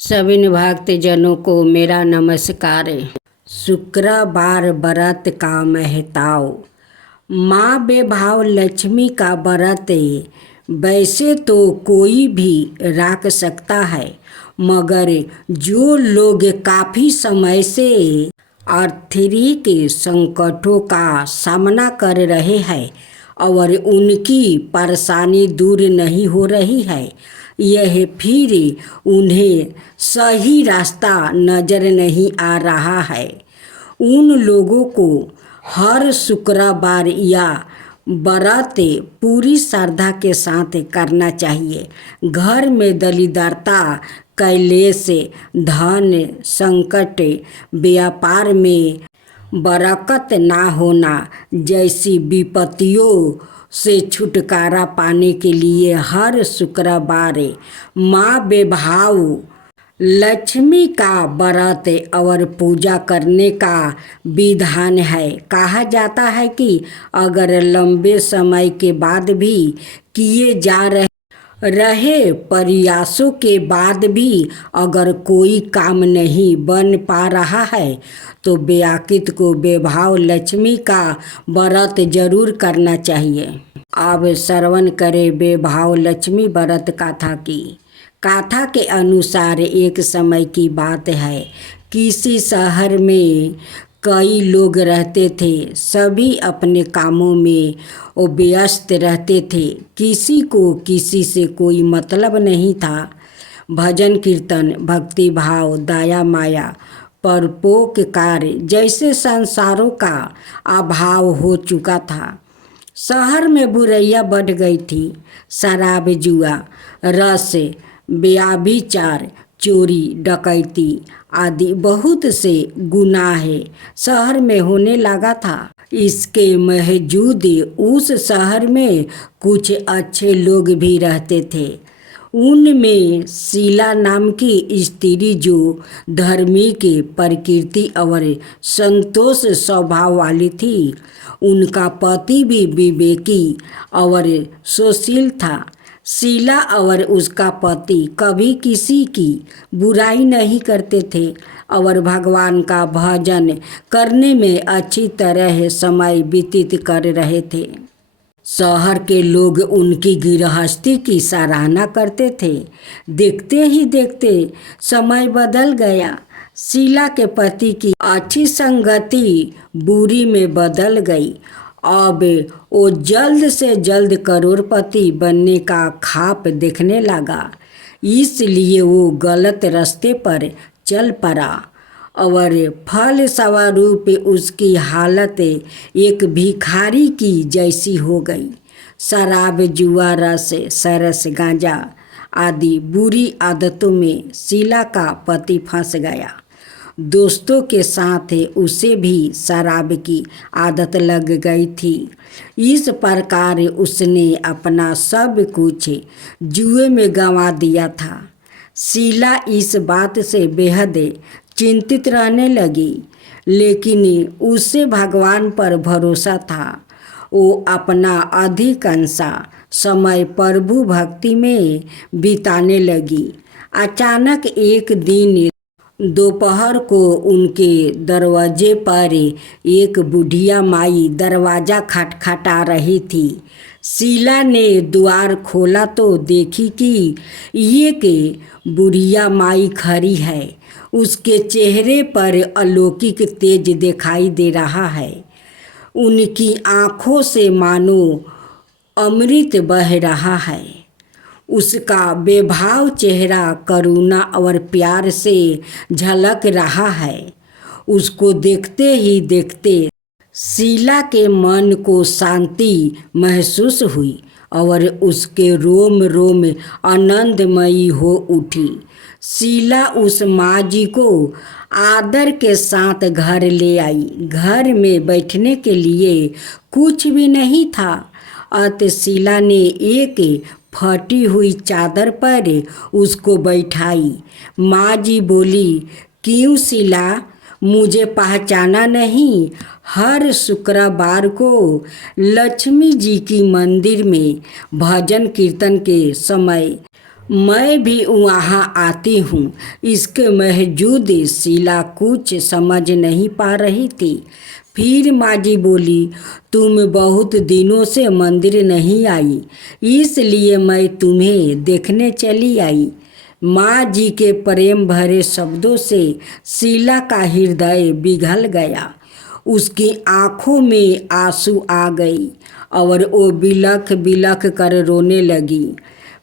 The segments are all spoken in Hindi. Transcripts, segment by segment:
सभी भक्तजनों को मेरा नमस्कार। शुक्रवार व्रत का महताव। माँ बेभाव लक्ष्मी का व्रत वैसे तो कोई भी रख सकता है, मगर जो लोग काफ़ी समय से आर्थिक संकटों का सामना कर रहे हैं और उनकी परेशानी दूर नहीं हो रही है, यह फिर उन्हें सही रास्ता नज़र नहीं आ रहा है, उन लोगों को हर शुक्रवार या व्रत पूरी श्रद्धा के साथ करना चाहिए। घर में दरिद्रता, क्लेश, धन संकट, व्यापार में बरकत ना होना जैसी विपत्तियों से छुटकारा पाने के लिए हर शुक्रवार माँ बेभाव लक्ष्मी का व्रत और पूजा करने का विधान है। कहा जाता है कि अगर लंबे समय के बाद भी किए जा रहे प्रयासों के बाद भी अगर कोई काम नहीं बन पा रहा है तो व्याकित को बेभाव लक्ष्मी का व्रत जरूर करना चाहिए। अब श्रवण करें बेभाव लक्ष्मी व्रत कथा की। कथा के अनुसार एक समय की बात है, किसी शहर में कई लोग रहते थे। सभी अपने कामों में व्यस्त रहते थे, किसी को किसी से कोई मतलब नहीं था। भजन कीर्तन, भक्ति भाव, दया माया, परोपकार जैसे संसारों का अभाव हो चुका था। शहर में बुराइयां बढ़ गई थी। शराब, जुआ, रस, व्यभिचार, चोरी, डकैती आदि बहुत से गुनाह शहर में होने लगा था। इसके बावजूद उस शहर में कुछ अच्छे लोग भी रहते थे। उनमें शीला नाम की स्त्री जो धर्मी के प्रकृति और संतोष स्वभाव वाली थी। उनका पति भी विवेकी और सुशील था। शीला और उसका पति कभी किसी की बुराई नहीं करते थे और भगवान का भजन करने में अच्छी तरह समय व्यतीत कर रहे थे। शहर के लोग उनकी गृहस्थी की सराहना करते थे। देखते ही देखते समय बदल गया। शीला के पति की अच्छी संगति बुरी में बदल गई। अब वो जल्द से जल्द करोड़पति बनने का ख्वाब देखने लगा, इसलिए वो गलत रास्ते पर चल पड़ा और फल स्वरूप उसकी हालत एक भिखारी की जैसी हो गई। शराब, जुआ, रस, सरस, गांजा आदि बुरी आदतों में शीला का पति फंस गया। दोस्तों के साथ उसे भी शराब की आदत लग गई थी। इस प्रकार उसने अपना सब कुछ जुए में गंवा दिया था। शीला इस बात से बेहद चिंतित रहने लगी, लेकिन उसे भगवान पर भरोसा था। वो अपना अधिकांश समय प्रभु भक्ति में बिताने लगी। अचानक एक दिन दोपहर को उनके दरवाजे पर एक बुढ़िया माई दरवाज़ा खटखटा रही थी। शीला ने द्वार खोला तो देखी कि एक बुढ़िया माई खड़ी है। उसके चेहरे पर अलौकिक तेज दिखाई दे रहा है। उनकी आँखों से मानो अमृत बह रहा है। उसका बेभाव चेहरा करुणा और प्यार से झलक रहा है। उसको देखते ही देखते शीला के मन को शांति महसूस हुई और उसके रोम रोम आनंदमयी हो उठी। शीला उस माँ जी को आदर के साथ घर ले आई। घर में बैठने के लिए कुछ भी नहीं था, अतः शीला ने एक फटी हुई चादर पर उसको बैठाई। माँ जी बोली, क्यों शीला, मुझे पहचाना नहीं? हर शुक्रवार को लक्ष्मी जी की मंदिर में भजन कीर्तन के समय मैं भी वहाँ आती हूँ। इसके मौजूद शीला कुछ समझ नहीं पा रही थी। फिर माँ जी बोली, तुम बहुत दिनों से मंदिर नहीं आई, इसलिए मैं तुम्हें देखने चली आई। माँ जी के प्रेम भरे शब्दों से शीला का हृदय पिघल गया। उसकी आंखों में आंसू आ गई और वो बिलख बिलख कर रोने लगी।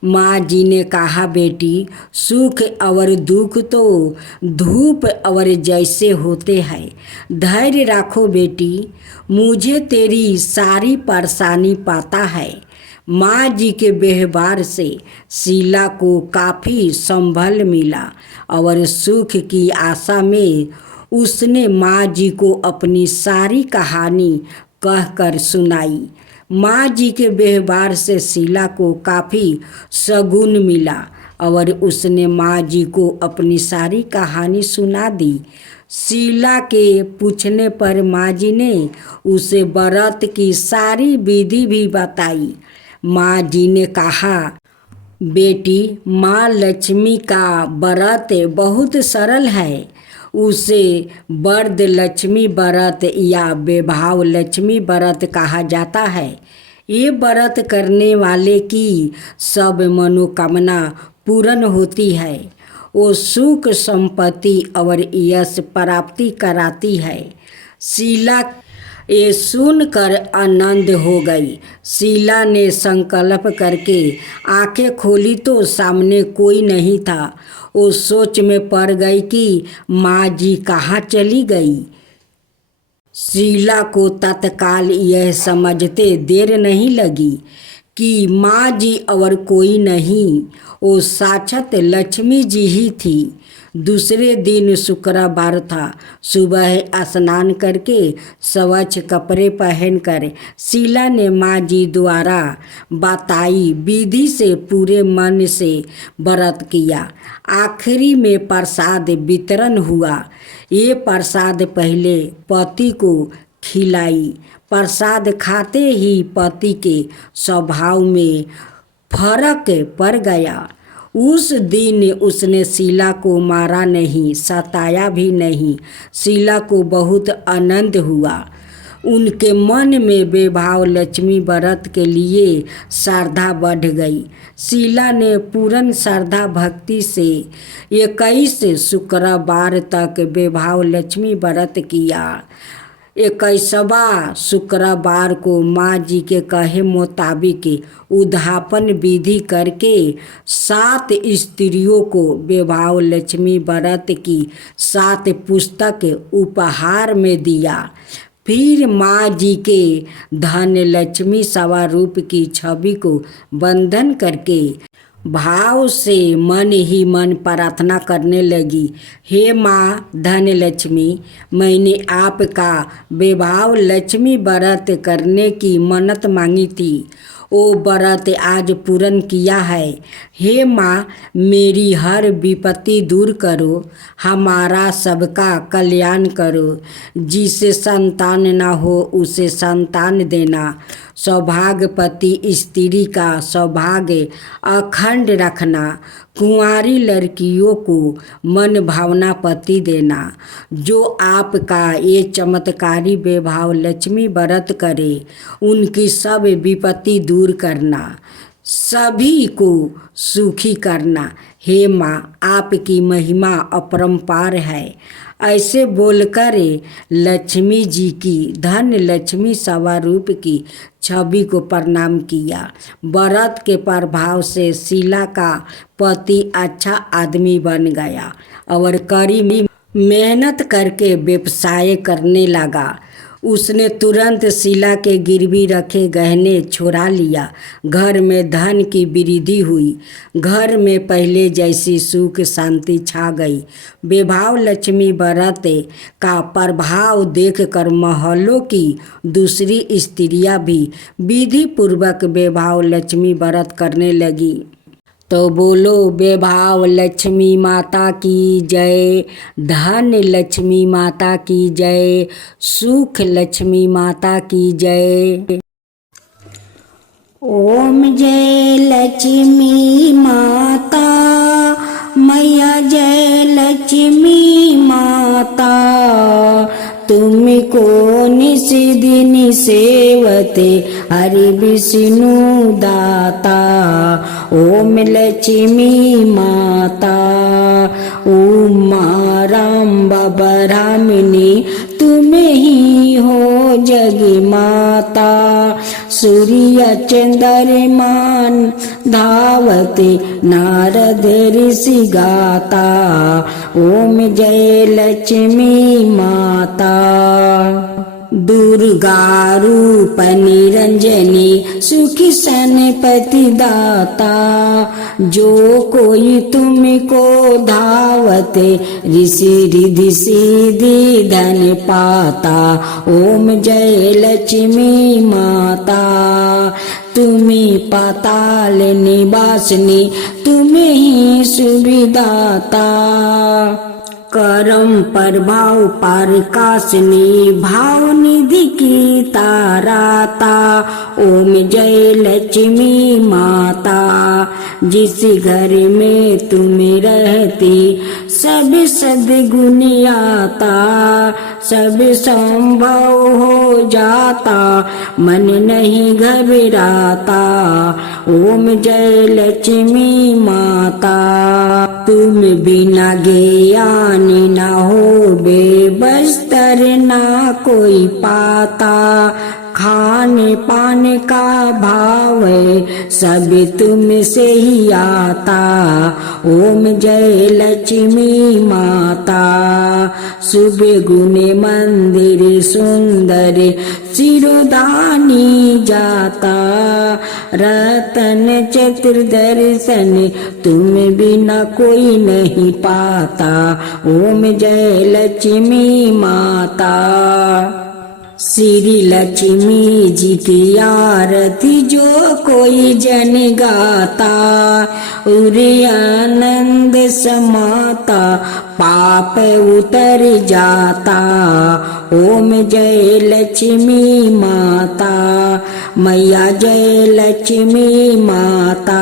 माँ जी ने कहा, बेटी, सुख और दुख तो धूप और जैसे होते हैं। धैर्य रखो बेटी, मुझे तेरी सारी परेशानी पता है। माँ जी के व्यवहार से शीला को काफ़ी संभल मिला और सुख की आशा में उसने माँ जी को अपनी सारी कहानी कहकर सुनाई। माँ जी के व्यवहार से शीला को काफ़ी शगुन मिला और उसने माँ जी को अपनी सारी कहानी सुना दी। शीला के पूछने पर माँ जी ने उसे व्रत की सारी विधि भी बताई। माँ जी ने कहा, बेटी, माँ लक्ष्मी का व्रत बहुत सरल है। उसे वरद लक्ष्मी व्रत या वैभव लक्ष्मी व्रत कहा जाता है। ये व्रत करने वाले की सब मनोकामना पूर्ण होती है। वो सुख संपत्ति और यश प्राप्ति कराती है। शीला ये सुनकर आनंद हो गई। शीला ने संकल्प करके आंखें खोली तो सामने कोई नहीं था। वो सोच में पड़ गई कि माँ जी कहाँ चली गई। शीला को तत्काल यह समझते देर नहीं लगी कि माँ जी और कोई नहीं, वो साक्षात लक्ष्मी जी ही थी। दूसरे दिन शुक्रवार था। सुबह स्नान करके स्वच्छ कपड़े पहनकर शीला ने माँ जी द्वारा बताई विधि से पूरे मन से व्रत किया। आखिरी में प्रसाद वितरण हुआ। ये प्रसाद पहले पति को खिलाई। प्रसाद खाते ही पति के स्वभाव में फर्क पड़ गया। उस दिन उसने शीला को मारा नहीं, सताया भी नहीं। शीला को बहुत आनंद हुआ। उनके मन में वैभव लक्ष्मी व्रत के लिए श्रद्धा बढ़ गई। शीला ने पूर्ण श्रद्धा भक्ति से 21 शुक्रवार तक वैभव लक्ष्मी व्रत किया। 21वां शुक्रवार को माँ जी के कहे मुताबिक उद्यापन विधि करके 7 स्त्रियों को वैभव लक्ष्मी व्रत की 7 पुस्तक उपहार में दिया। फिर माँ जी के धन लक्ष्मी स्वरूप की छवि को वंदन करके भाव से मन ही मन प्रार्थना करने लगी, हे माँ धन लक्ष्मी, मैंने आपका वैभव लक्ष्मी व्रत करने की मन्नत मांगी थी। वो व्रत आज पूर्ण किया है। हे माँ, मेरी हर विपत्ति दूर करो, हमारा सबका कल्याण करो। जिसे संतान ना हो उसे संतान देना। सौभाग्यवती स्त्री का सौभाग्य अखंड रखना। कुंवारी लड़कियों को मन भावना पति देना। जो आपका ये चमत्कारी वैभव लक्ष्मी व्रत करे, उनकी सब विपत्ति दूर करना, सभी को सुखी करना। हे माँ, आपकी महिमा अपरंपार है। ऐसे बोलकर लक्ष्मी जी की धन लक्ष्मी स्वरूप की छवि को प्रणाम किया। व्रत के प्रभाव से शीला का पति अच्छा आदमी बन गया और कड़ी मेहनत करके व्यवसाय करने लगा। उसने तुरंत शीला के गिरवी रखे गहने छुड़ा लिया। घर में धन की वृद्धि हुई। घर में पहले जैसी सुख शांति छा गई। वैभव लक्ष्मी व्रत का प्रभाव देखकर महलों की दूसरी स्त्रियां भी विधि पूर्वक वैभव लक्ष्मी व्रत करने लगी। तो बोलो वैभव लक्ष्मी माता की जय, धन लक्ष्मी माता की जय, सुख लक्ष्मी माता की जय। ओम जय लक्ष्मी माता लक्ष्मी माता तुमको निस दिन सेवते हरि विष्णु दाता। ओम लक्ष्मी माता उमा राम ब्रह्मणी तुम ही हो जग माता। सूर्य चंद्रमान धावते नारद ऋषि गाता। ओम जय लक्ष्मी माता। दुर्गा रूप निरंजनी सुखी सनपति दाता। जो कोई तुमको धावते ऋषि रिधि सिद्धि धन पाता। ओम जय लक्ष्मी माता। तुम्हें पाताल निवासिनी तुम्हें ही सुविदाता। करम प्रभाव प्रकाशनी भाव निधि की ताराता। ओम जय लक्ष्मी माता। जिस घर में तुम रहती सब सद्गुण आता। सब संभव हो जाता मन नहीं घबराता। ओम जय लक्ष्मी माता। तुम बिना ज्ञान न हो बेबस्तर ना कोई पाता। खाने पाने का भाव सब तुमसे ही आता। ओम जय लक्ष्मी माता। सुबह गुने मंदिर सुंदर सिरोधानी जाता। रतन चतुर्दर्शन तुम बिना कोई नहीं पाता। ओम जय लक्ष्मी माता। श्री लक्ष्मी जी की आरती जो कोई जन गाता। उरे आनंद समाता पाप उतर जाता। ओम जय लक्ष्मी माता। मैया जय लक्ष्मी माता।